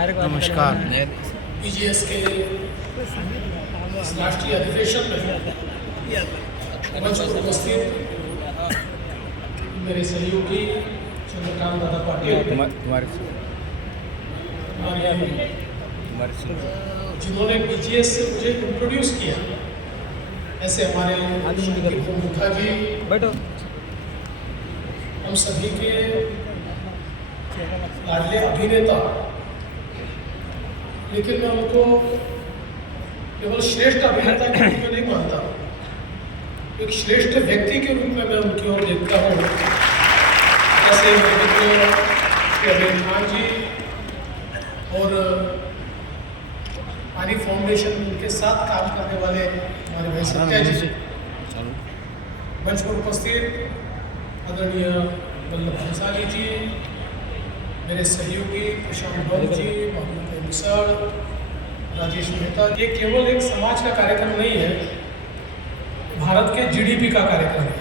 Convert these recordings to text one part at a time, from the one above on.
नमस्कार। पीजीएस के इस राष्ट्रीय अधिवेशन में मंच पर उपस्थित मेरे सहयोगी चंद्रकांत दादा पाटिल, जिन्होंने पीजीएस से मुझे इंट्रोड्यूस किया, ऐसे हमारे मुखर्जी हम सभी के लाडले अभिनेता, लेकिन मैं उनको केवल श्रेष्ठ अभिनेता के रूप में नहीं मानता, एक श्रेष्ठ व्यक्ति के रूप में मैं उनकी ओर देखता हूँ। जैसे मेरे मित्र श्री अभय खान जी और पानी फाउंडेशन उनके साथ काम करने वाले हमारे भाई सत्या जी, मंच पर उपस्थित आदरणीय वल्लभ भंसाली जी, मेरे सहयोगी प्रशांत बम जी, मोहम्मद मिसाल, राजेश मेहता। ये केवल एक समाज का कार्यक्रम नहीं है, भारत के जीडीपी का कार्यक्रम है।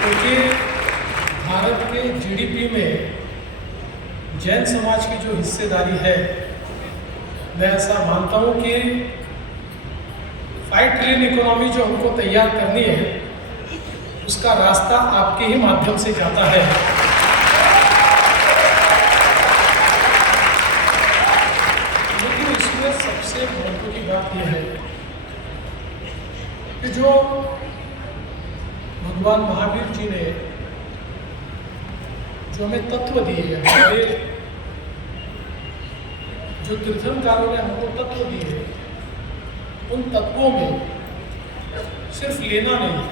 क्योंकि भारत के जीडीपी में जैन समाज की जो हिस्सेदारी है, मैं ऐसा मानता हूँ कि 5 ट्रिलियन इकोनॉमी जो हमको तैयार करनी है, उसका रास्ता आपके ही माध्यम से जाता है। लेकिन इसमें सबसे महत्व की बात यह है कि जो भगवान महावीर जी ने जो हमें तत्व दिए, हमारे जो तीर्थंकरों ने हमको तत्व दिए, उन तत्वों में सिर्फ लेना नहीं,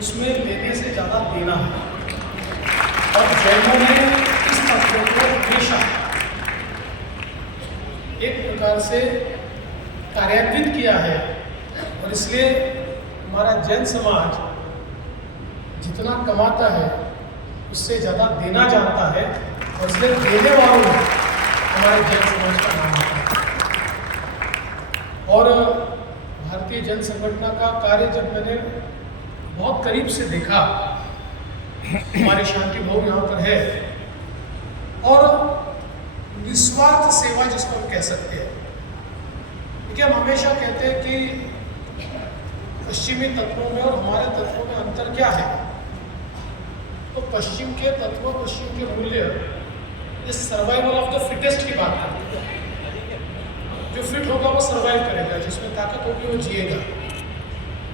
उसमें लेने से ज़्यादा देना है। और जैनों ने इस तत्व को हमेशा एक प्रकार से कार्यान्वित किया है, और इसलिए हमारा जैन समाज जितना कमाता है उससे ज़्यादा देना जानता है, और इसलिए देने वालों में हमारे जैन समाज का नाम आता है। और भारतीय जन संगठन का कार्य जब मैंने बहुत करीब से देखा, हमारे शांति भवन यहाँ पर है, और निस्वार्थ सेवा जिसको हम कह सकते हैं। क्योंकि हम हमेशा कहते हैं कि पश्चिमी तत्वों में और हमारे तत्वों में अंतर क्या है। तो पश्चिम के तत्व, पश्चिम के मूल्य इस सर्वाइवल ऑफ द फिटेस्ट की बात करते हैं। जो फिट होगा वो सर्वाइव करेगा, जिसमें ताकत होगी वो जिएगा।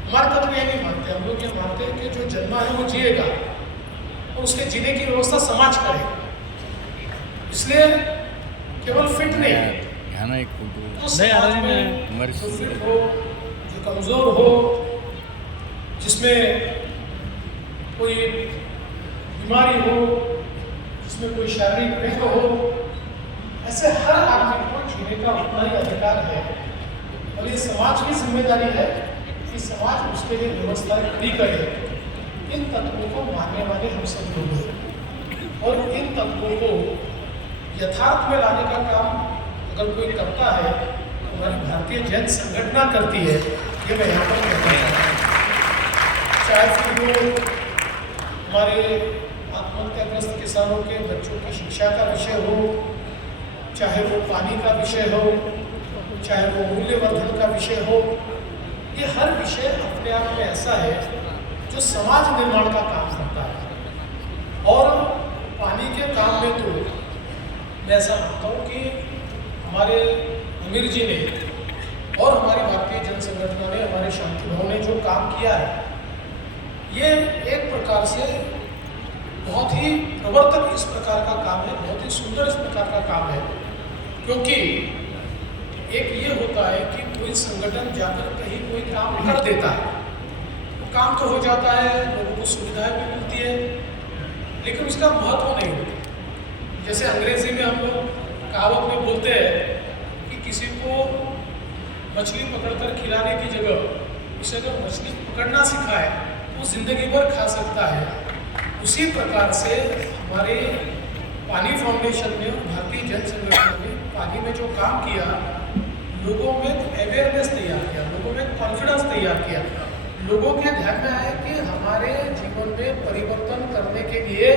हमारे तत्व ये नहीं मानते, हम लोग ये मानते हैं कि जो जन्मा है वो जिएगा, और उसके जीने की व्यवस्था समाज करे। इसलिए केवल फिट नहीं, तो समाज में जो फिट हो, जो कमज़ोर हो, जिसमें कोई बीमारी हो, जिसमें कोई शारीरिक भेद हो, ऐसे हर आदमी को जीने का उतना ही अधिकार है। और ये समाज की जिम्मेदारी है कि समाज उसके लिए व्यवस्था खड़ी करे। इन तत्वों को मानने वाले हम सब लोग हैं, और इन तत्वों को यथार्थ में लाने का काम अगर कोई करता है तो हमारी भारतीय जैन संगठन करती है। ये मैं यहाँ पर कहना चाहता हूँ। चाहे फिर वो हमारे आत्महत्याग्रस्त किसानों के बच्चों की शिक्षा का विषय हो, चाहे वो पानी का विषय हो, चाहे वो मूल्यवर्धन का विषय हो, ये हर विषय अपने आप में ऐसा है जो समाज निर्माण का काम करता है। और पानी के काम में तो मैं ऐसा मानता हूँ कि हमारे अमीर जी ने और हमारी भारतीय जन संगठन ने, हमारे शांति भवन ने जो काम किया है, ये एक प्रकार से बहुत ही प्रवर्तक इस प्रकार का काम है, बहुत ही सुंदर इस प्रकार का काम है। क्योंकि एक ये होता है कि कोई संगठन जाकर कहीं कोई काम कर देता है, तो काम तो हो जाता है, लोगों को सुविधाएं भी मिलती है, लेकिन उसका महत्व नहीं होता। जैसे अंग्रेजी में हम लोग कहावत में बोलते हैं कि किसी को मछली पकड़कर खिलाने की जगह उसे अगर मछली पकड़ना सिखाए तो जिंदगी भर खा सकता है। उसी प्रकार से हमारे पानी फाउंडेशन ने और भारतीय जन संगठन ने पानी में जो काम किया, लोगों में अवेयरनेस तैयार किया, लोगों में कॉन्फिडेंस तैयार किया, लोगों के ध्यान में आए कि हमारे जीवन में परिवर्तन करने के लिए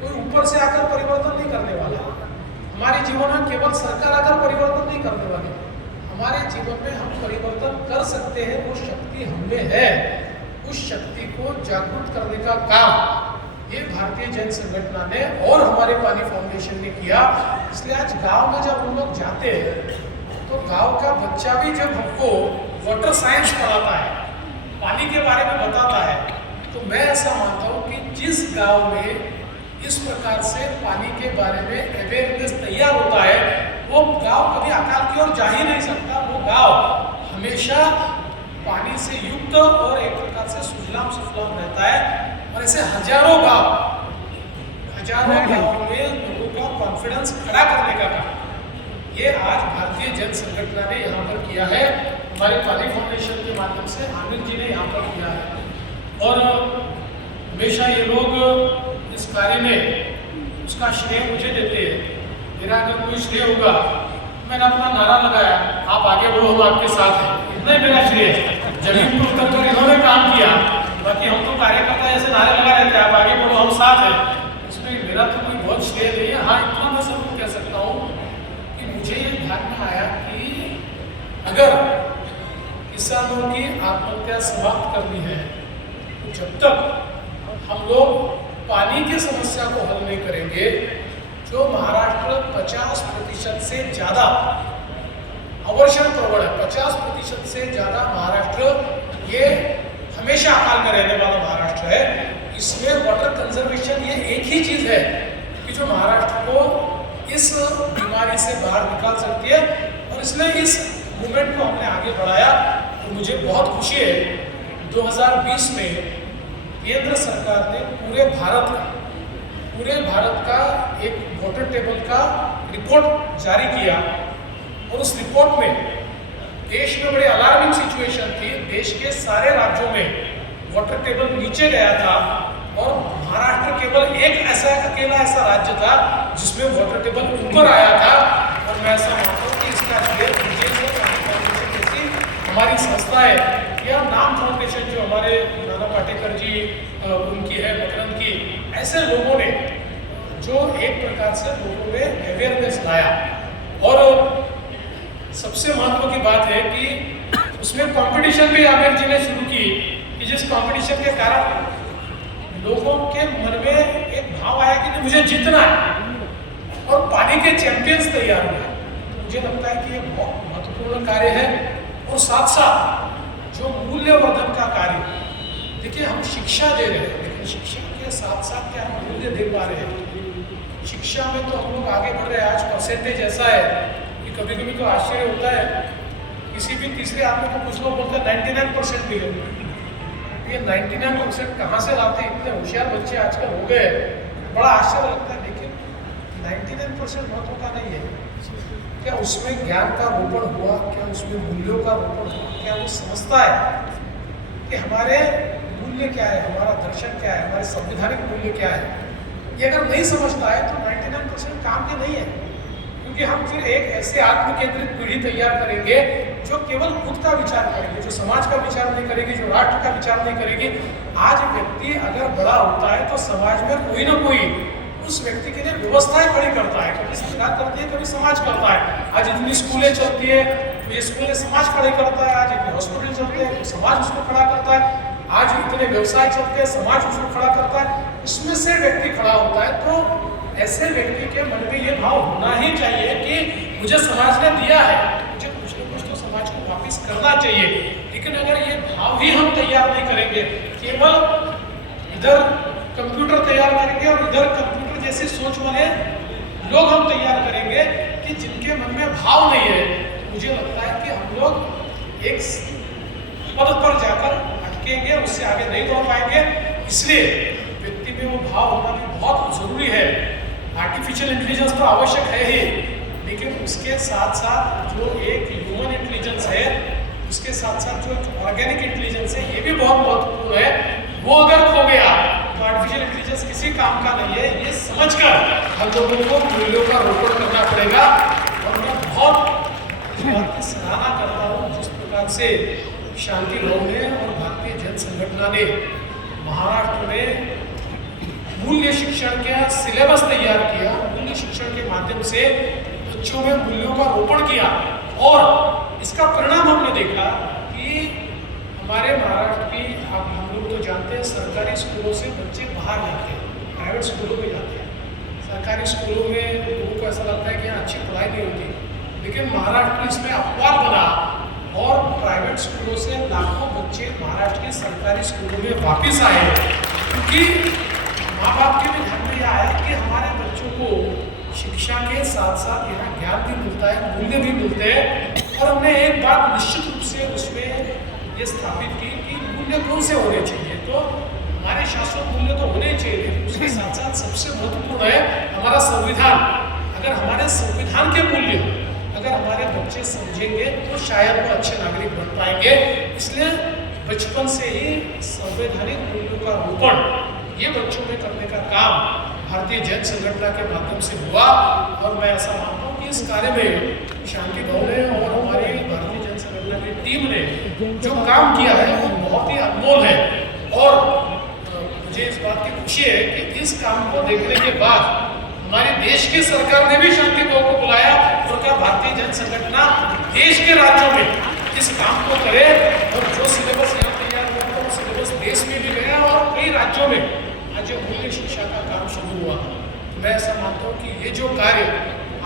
कोई ऊपर से आकर परिवर्तन नहीं करने वाला। हमारे जीवन में केवल सरकार आकर परिवर्तन नहीं करने वाली। हमारे जीवन में हम परिवर्तन कर सकते हैं, वो शक्ति हमें है। उस शक्ति को जागरूक करने का काम ये भारतीय जन संगठन ने और हमारे पानी फाउंडेशन ने किया। इसलिए आज गांव में जब हम लोग जाते हैं तो गांव का बच्चा भी जब हमको वाटर साइंस पढ़ाता है, पानी के बारे में बताता है, तो मैं ऐसा मानता हूँ कि जिस गांव में इस प्रकार से पानी के बारे में अवेयरनेस तैयार होता है, वो गांव कभी अकाल की ओर जा ही नहीं सकता। वो गांव हमेशा पानी से युक्त और एक प्रकार से सुजलाम सुफलाम रहता है। और ऐसे हजारों गांव में लोगों का कॉन्फिडेंस खड़ा करने का काम ये आज भारतीय जन संगठन ने यहाँ पर किया है। हमारे पानी फाउंडेशन के माध्यम से आमिर जी ने यहाँ पर किया है और हमेशा ये लोग इस कार्य में उसका श्रेय मुझे देते हैं। मेरा अगर कोई श्रेय होगा, मैंने अपना नारा लगाया, आप आगे बढ़ो, हम आपके साथ हैं, इतना ही मेरा श्रेय है। जमीन पर उतर कर इन्होंने काम किया, बाकी हम तो कार्यकर्ता ऐसे नारे लगा रहते हैं, आप आगे बढ़ो, हम साथ हैं। इसमें मेरा तो कोई बहुत श्रेय नहीं है। हाँ, इतना मैं जरूर कह सकता हूँ कि मुझे ये ध्यान में आया कि अगर किसानों की आत्महत्या समाप्त करनी है तो जब तक हम लोग पानी की समस्या को हल नहीं करेंगे, जो महाराष्ट्र 50% से ज़्यादा अवर्षण प्रवण है, 50% से ज़्यादा महाराष्ट्र ये हमेशा अकाल में रहने वाला महाराष्ट्र है। इसमें वाटर कंजर्वेशन ये एक ही चीज़ है कि जो महाराष्ट्र को इस बीमारी से बाहर निकाल सकती है। और इसलिए इस मूवमेंट को हमने आगे बढ़ाया। तो मुझे बहुत खुशी है 2020 में केंद्र सरकार ने पूरे भारत का एक वाटर टेबल का रिपोर्ट जारी किया और उस रिपोर्ट में देश में बड़ी अलार्मिंग सिचुएशन थी। देश के सारे राज्यों में वाटर टेबल नीचे गया था और महाराष्ट्र केवल एक अकेला ऐसा राज्य था जिसमें वाटर टेबल ऊपर आया था। और मैं ऐसा मानता हूँ कि इसका श्रेय जैसी हमारी संस्था है या नाम फाउंडेशन जो हमारे नाना पाटेकर जी उनकी है, मकरंद की, ऐसे लोगों ने जो एक प्रकार से लोगों में अवेयरनेस लाया। और सबसे महत्व की बात है कि उसमें कंपटीशन भी आमिर जी ने शुरू की कि जिस कंपटीशन के कारण लोगों के मन में एक भाव आया कि मुझे जीतना है और पानी के चैंपियंस तैयार हुए। मुझे लगता है कि ये बहुत महत्वपूर्ण कार्य है। और साथ साथ जो मूल्यवर्धन का कार्य, देखिए हम शिक्षा दे रहे हैं, लेकिन शिक्षा के साथ साथ क्या हम मूल्य दे पा रहे हैं? शिक्षा में तो हम लोग आगे बढ़ रहे हैं। आज परसेंटेज ऐसा है कि कभी कभी तो आश्चर्य होता है, किसी भी तीसरे आदमी को कुछ लोग बोलते हैं 99% मिले। ये 99% कहाँ से लाते हैं? इतने होशियार बच्चे आजकल हो गए, बड़ा आश्चर्य लगता है। लेकिन 99% महत्व का नहीं है। क्या उसमें ज्ञान का रोपण हुआ? क्या उसमें मूल्यों का रोपण हुआ? क्या वो समझता है कि हमारे मूल्य क्या है, हमारा दर्शन क्या है, हमारे संवैधानिक मूल्य क्या है? ये अगर नहीं समझता है तो 99% काम के नहीं है। क्योंकि हम फिर एक ऐसे आत्मकेंद्रित पीढ़ी तैयार करेंगे जो केवल खुद का विचार करेगी, जो समाज का विचार नहीं करेगी, जो राष्ट्र का विचार नहीं करेगी। आज व्यक्ति अगर बड़ा होता है तो समाज में कोई ना कोई उस व्यक्ति के लिए व्यवस्थाएं खड़ी करता है। कभी सरकार करती है, कभी समाज करता है। आज इतनी स्कूलें चलती है तो ये स्कूलें समाज खड़ी करता है। आज इतने हॉस्पिटल चलते हैं तो समाज उसको खड़ा करता है। आज इतने व्यवसाय चलते हैं, समाज उसको खड़ा करता है। उसमें से व्यक्ति खड़ा होता है। तो ऐसे व्यक्ति के मन में ये भाव होना ही चाहिए कि मुझे समाज ने दिया है, मुझे कुछ न कुछ तो समाज को वापिस करना चाहिए। लेकिन अगर ये भाव ही हम तैयार नहीं करेंगे, केवल इधर कंप्यूटर तैयार करेंगे और इधर कंप्यूटर जैसी सोच वाले लोग हम तैयार करेंगे कि जिनके मन में भाव नहीं है, तो मुझे लगता है कि हम लोग एक पद पर जाकर अटकेंगे, उससे आगे नहीं बढ़ पाएंगे। इसलिए व्यक्ति में वो भाव होना भी बहुत जरूरी है। आर्टिफिशियल इंटेलिजेंस तो आवश्यक है ही, लेकिन उसके साथ साथ जो एक ह्यूमन इंटेलिजेंस है, उसके साथ साथ जो ऑर्गेनिक इंटेलिजेंस है, ये भी बहुत महत्वपूर्ण है। वो अगर खो गया तो आर्टिफिशियल इंटेलिजेंस किसी काम का नहीं है। ये समझकर हम लोगों को मूल्यों का रोपण करना पड़ेगा। और मैं बहुत इस बात की सराहना करता हूँ जिस प्रकार से शांति भवन ने और भारतीय जन संगठना ने महाराष्ट्र में मूल्य शिक्षण का सिलेबस तैयार किया। मूल्य शिक्षण के माध्यम से बच्चों में मूल्यों का रोपण किया और इसका परिणाम हमने देखा कि हमारे महाराष्ट्र की, आप हम लोग तो जानते हैं, सरकारी स्कूलों से बच्चे बाहर जाते हैं, प्राइवेट स्कूलों में जाते हैं। सरकारी स्कूलों में लोगों को ऐसा लगता है कि यहाँ अच्छी पढ़ाई नहीं होती, लेकिन महाराष्ट्र में इसमें अपवाद बना और प्राइवेट स्कूलों से लाखों बच्चे महाराष्ट्र के सरकारी स्कूलों में वापस आए, क्योंकि माँ बाप के भी ध्यान में यह आया कि हमारे बच्चों को शिक्षा के साथ साथ यहाँ ज्ञान भी मिलता है, मूल्य भी मिलते हैं। और हमने एक बात निश्चित रूप से उसमें ये स्थापित की कि मूल्य कौन से होने चाहिए। तो हमारे शाश्वत मूल्य तो होने चाहिए, उसके साथ साथ सबसे महत्वपूर्ण है हमारा संविधान। अगर हमारे संविधान के मूल्य अगर हमारे बच्चे समझेंगे तो शायद वो अच्छे नागरिक बन पाएंगे। इसलिए बचपन से ही संवैधानिक मूल्यों का रोपण ये बच्चों में करने का काम भारतीय जन संगठना के माध्यम से हुआ। और मैं ऐसा मानता हूँ कि इस कार्य में शांति भाव ने और हमारी भारतीय जन संगठना की टीम ने जो काम किया है वो बहुत ही अनमोल है। और मुझे इस बात की खुशी है कि इस काम को देखने के बाद हमारे देश की सरकार ने भी शांति भाव को बुलाया और कहा भारतीय जन संगठना देश के राज्यों में इस काम को करे। और जो सिलेबस यहाँ तैयार हुआ था वो सिलेबस देश में भी गया और कई राज्यों में आज मूल्य शिक्षा का काम शुरू हुआ। मैं ऐसा मानता हूँ कि ये जो कार्य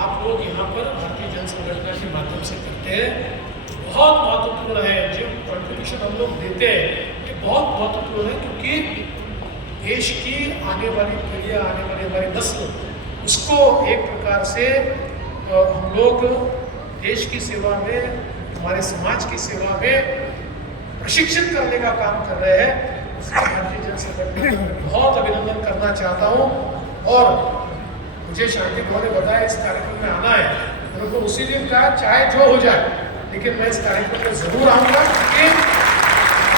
आप लोग यहाँ पर भारतीय जन संगठना के माध्यम से करते हैं बहुत महत्वपूर्ण है। जो कंट्रीब्यूशन हम लोग देते हैं ये बहुत महत्वपूर्ण है, क्योंकि देश की आने वाली पीढ़ियाँ, आने वाली हमारी नस्ल, उसको एक प्रकार से हम लोग देश की सेवा में, हमारे समाज की सेवा में प्रशिक्षित करने का काम कर रहे हैं। भारतीय जन संगठन को बहुत अभिनंदन करना चाहता हूँ। और मुझे शांति भाव ने बताया इस कार्यक्रम में आना है, मेरे को उसी दिन कहा चाहे जो हो जाए, लेकिन मैं इस कार्यक्रम में जरूर आऊँगा, क्योंकि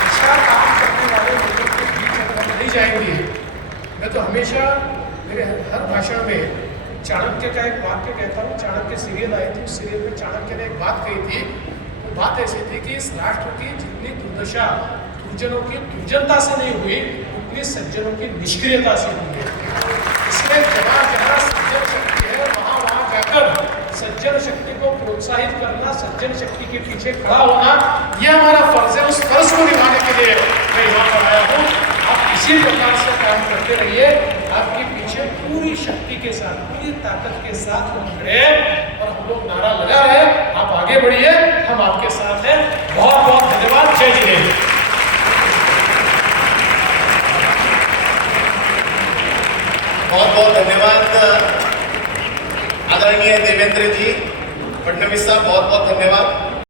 अच्छा काम करने वाले लोगों के बीच अगर हम नहीं जाएंगे। मैं तो हमेशा मेरे हर भाषण में चाणक्य का एक वाक्य कहता हूँ। चाणक्य सीरियल आई थी, उस सीरियल में चाणक्य ने एक बात कही थी। वो बात ऐसी थी कि इस राष्ट्र की जितनी दुर्दशा दुर्जनों की दुर्जनता से नहीं हुई, उतनी सज्जनों की निष्क्रियता से हुई है। इसमें जहाँ जहाँ सज्जन शक्ति है वहाँ वहाँ जाकर सज्जन शक्ति को प्रोत्साहित करना, सज्जन शक्ति के पीछे खड़ा होना, यह हमारा फर्ज है। उस फर्ज को निभाने के लिए मैं यहाँ पर आया हूँ। आप इसी प्रकार से काम करते रहिए, आपके पीछे पूरी शक्ति के साथ, पूरी ताकत के साथ हम खड़े हैं और हम लोग नारा लगा रहे हैं। आप आगे बढ़िए, हम आपके साथ हैं। बहुत बहुत धन्यवाद। जय जिनेन्द्र। बहुत बहुत धन्यवाद आदरणीय देवेंद्र जी, फडणवीस साहब, बहुत बहुत धन्यवाद।